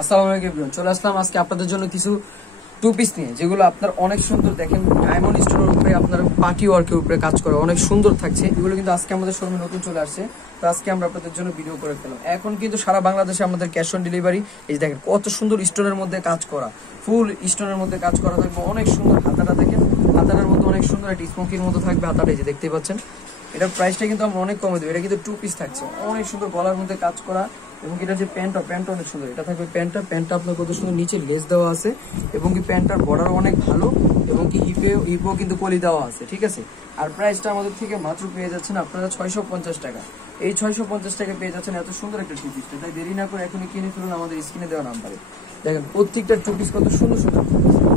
আসসালামু আলাইকুম এভরিওয়ান, চলে আসলাম আজকে আপনাদের জন্য কিছু টু পিস নিয়ে, যেগুলো আপনার অনেক সুন্দর। দেখেন ডায়মন্ড স্টোনের উপরে আপনার পার্টি ওয়ার্কের উপরে কাজ করে, অনেক সুন্দর থাকছে। এগুলো কিন্তু আজকে আমাদের শোরুমে নতুন চলে আসছে, তো আজকে আমরা আপনাদের জন্য ভিডিও করে ফেললাম। এখন কিন্তু সারা বাংলাদেশে আমাদের ক্যাশ অন ডেলিভারি। এই যে দেখেন কত সুন্দর স্টোনের মধ্যে কাজ করা, ফুল স্টোনের মধ্যে কাজ করা থাকবে, অনেক সুন্দর। হাতাটা দেখেন, হাতাটার মধ্যে অনেক সুন্দর একটা স্মোকির মতো থাকবে হাতাটা, এই যে দেখতেই পাচ্ছেন। এটার প্রাইসটা কিন্তু আমরা অনেক কমে দেবো। এটা কিন্তু টু পিস থাকছে, অনেক সুন্দর গলার মধ্যে কাজ করা। এবং এটা যে প্যান্টটা অনেক সুন্দর। এটা থাকবে প্যান্টটা আপনার কত সুন্দর, নিচে লেস দেওয়া আছে এবং কি প্যান্টটার বর্ডারও অনেক ভালো এবং কি হিপেও কিন্তু কলি দেওয়া আছে, ঠিক আছে। আর প্রাইসটা আমাদের থেকে মাত্র পেয়ে যাচ্ছেন আপনারা 650 টাকা। এই 650 টাকা পেয়ে যাচ্ছেন এত সুন্দর একটা টু পিসটা। তাই দেরি না করে এখনই কিনে ফেলুন আমাদের স্ক্রিনে দেওয়া নাম্বারে। দেখেন প্রত্যেকটা টু পিস কত সুন্দর সুন্দর,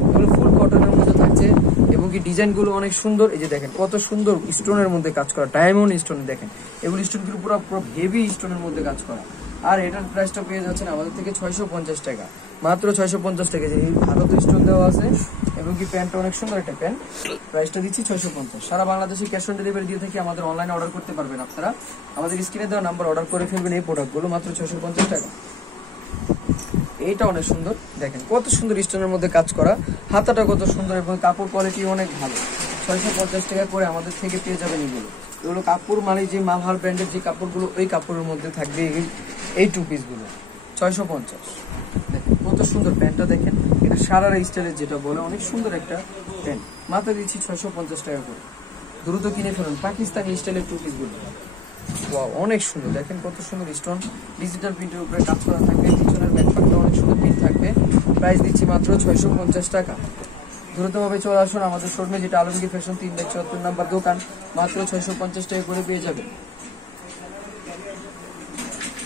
এগুলো ফুল কটনের মধ্যে থাকছে এবং কি ডিজাইনগুলো অনেক সুন্দর। এই যে দেখেন কত সুন্দর স্টোনের মধ্যে কাজ করা, ডায়মন্ড স্টোনে। দেখেন এগুলো স্টোনগুলো পুরো হেভি স্টোনের মধ্যে কাজ করা। আর এটার প্রাইসটা পেয়ে যাচ্ছেন আমাদের থেকে 650 টাকা, মাত্র 650 টাকা। যে এই ভারতের স্টোন দেওয়া আছে এবং কি প্যান্টটা অনেক সুন্দর একটা প্যান্ট। প্রাইসটা দিচ্ছি 650। সারা বাংলাদেশে ক্যাশ অন ডেলিভারি দিয়ে থাকি, আমাদের অনলাইনে অর্ডার করতে পারবেন আপনারা। আমাদের স্ক্রিনে দেওয়া নাম্বার অর্ডার করে ফেলবেন এই প্রোডাক্টগুলো, মাত্র 650 টাকা। এইটা অনেক সুন্দর, দেখেন কত সুন্দর স্টোনের মধ্যে কাজ করা, হাতাটা কত সুন্দর এবং কাপড় কোয়ালিটি অনেক ভালো। 650 টাকা করে আমাদের থেকে পেয়ে যাবেন এগুলো। এগুলো কাপড় মানে যে মালহার ব্র্যান্ডের যে কাপড়গুলো, ওই কাপড়ের মধ্যে থাকবে এই টু পিসগুলো। 650। দেখেন কত সুন্দর প্যান্টটা, দেখেন এটা সারারা স্টাইলের যেটা বলে, অনেক সুন্দর একটা প্যান্ট। মাত্র দিচ্ছি 650 টাকা করে। দ্রুত কিনে ফেলুন পাকিস্তানি স্টাইলের টু পিসগুলো। অনেক সুন্দর, দেখেন কত সুন্দর স্টোন, ডিজিটাল প্রিন্টের উপরে কাজ করা থাকবে। পিছনের ব্যাকপ্যাকটা অনেক সুন্দর প্রিন্ট থাকবে। প্রাইস দিচ্ছি মাত্র 650 টাকা। দ্রুতভাবে চলে আসুন আমাদের শোরুমে, যেটা আলমগীর ফ্যাশন 374 নাম্বার দোকান। মাত্র 650 টাকা করে পেয়ে যাবেন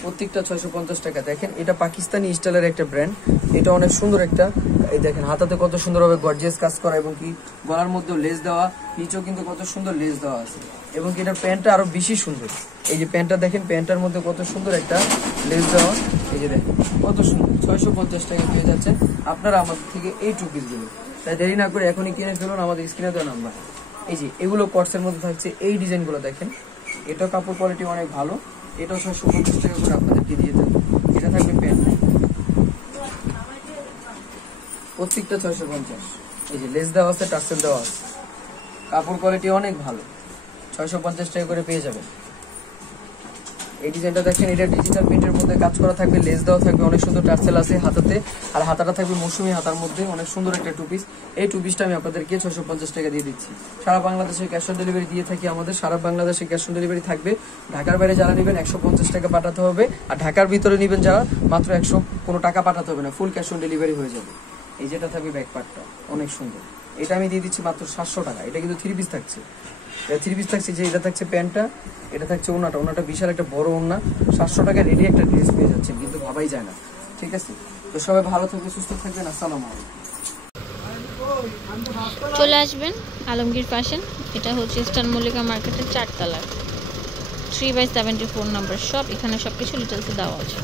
প্রত্যেকটা। 650 টাকা। দেখেন এটা পাকিস্তানি স্টাইলের একটা ব্র্যান্ড, এটা অনেক সুন্দর একটা। এই দেখেন হাতাতে কত সুন্দরভাবে গর্জিয়াস কাজ করা এবং কি গলার মধ্যে লেস দেওয়া, নিচেও কিন্তু কত সুন্দর লেস দেওয়া আছে এবং কি এটার প্যান্টটা আরো বেশি সুন্দর। এই যে প্যান্টটা দেখেন, প্যান্টটার মধ্যে কত সুন্দর একটা লেস দেওয়া, এই যে দেখেন কত সুন্দর। 650 টাকা পেয়ে যাচ্ছেন আপনারা আমাদের থেকে এই টু পিসগুলো। তাই দেরি না করে এখনই কিনে ফেলুন আমাদের স্ক্রিনে দেওয়া নাম্বার। এই যে এগুলো কটসের মধ্যে থাকছে, এই ডিজাইনগুলো দেখেন, এটা কাপড় কোয়ালিটি অনেক ভালো। এটাও 650 টাকা করে আপনাদেরকে দিয়ে দেবো। এটা থাকবে প্যান্ট, প্রত্যেকটা 650। এই যে লেস দেওয়া আছে, টার্সেল দেওয়া আছে, কাপড় কোয়ালিটি অনেক ভালো। 650 টাকা করে পেয়ে যাবেন। এই ডিজাইনটা দেখেন, এটা ডিজিটাল প্রিন্টের মধ্যে কাজ করা থাকবে, লেস দেওয়া থাকবে, অনেক সুন্দর টার্সেল আছে হাতাতে। আর হাতাটা থাকবে মৌসুমি হাতার মধ্যে, অনেক সুন্দর একটা টু পিস। এই টু পিসটা আমি আপনাদেরকে 650 টাকা দিয়ে দিচ্ছি। সারা বাংলাদেশে ক্যাশ অন ডেলিভারি দিয়ে থাকি আমাদের। সারা বাংলাদেশে ক্যাশ অন ডেলিভারি থাকবে। ঢাকার বাইরে যারা নেবেন 150 টাকা পাঠাতে হবে, আর ঢাকার ভিতরে নেবেন যারা মাত্র 100 কোনো টাকা পাঠাতে হবে না, ফুল ক্যাশ অন ডেলিভারি হয়ে যাবে। এই যেটা থাকবে ব্যাক পার্টটা অনেক সুন্দর, এটা আমি দিয়ে দিচ্ছি মাত্র 700 টাকা। এটা কিন্তু থ্রি পিস থাকছে, এটা থ্রি পিস থাকছে। যে এটা থাকছে প্যান্টটা, এটা থাকছে ওনাটা বিশাল একটা বড় ওনা। 700 টাকা রেডি একটা ড্রেস পেয়ে যাচ্ছেন, কিন্তু ভাবাই যায় না, ঠিক আছে। তো সবাই ভালো থাকবে, সুস্থ থাকবেন। আসসালামু আলাইকুম। চলে আসবেন আলমগীর ফ্যাশন, এটা হচ্ছে ইস্টার্ন মল্লিকা মার্কেটের 4 তলার 3/74 নাম্বার শপ। এখানে সবকিছু ডিটেলসে দেওয়া আছে।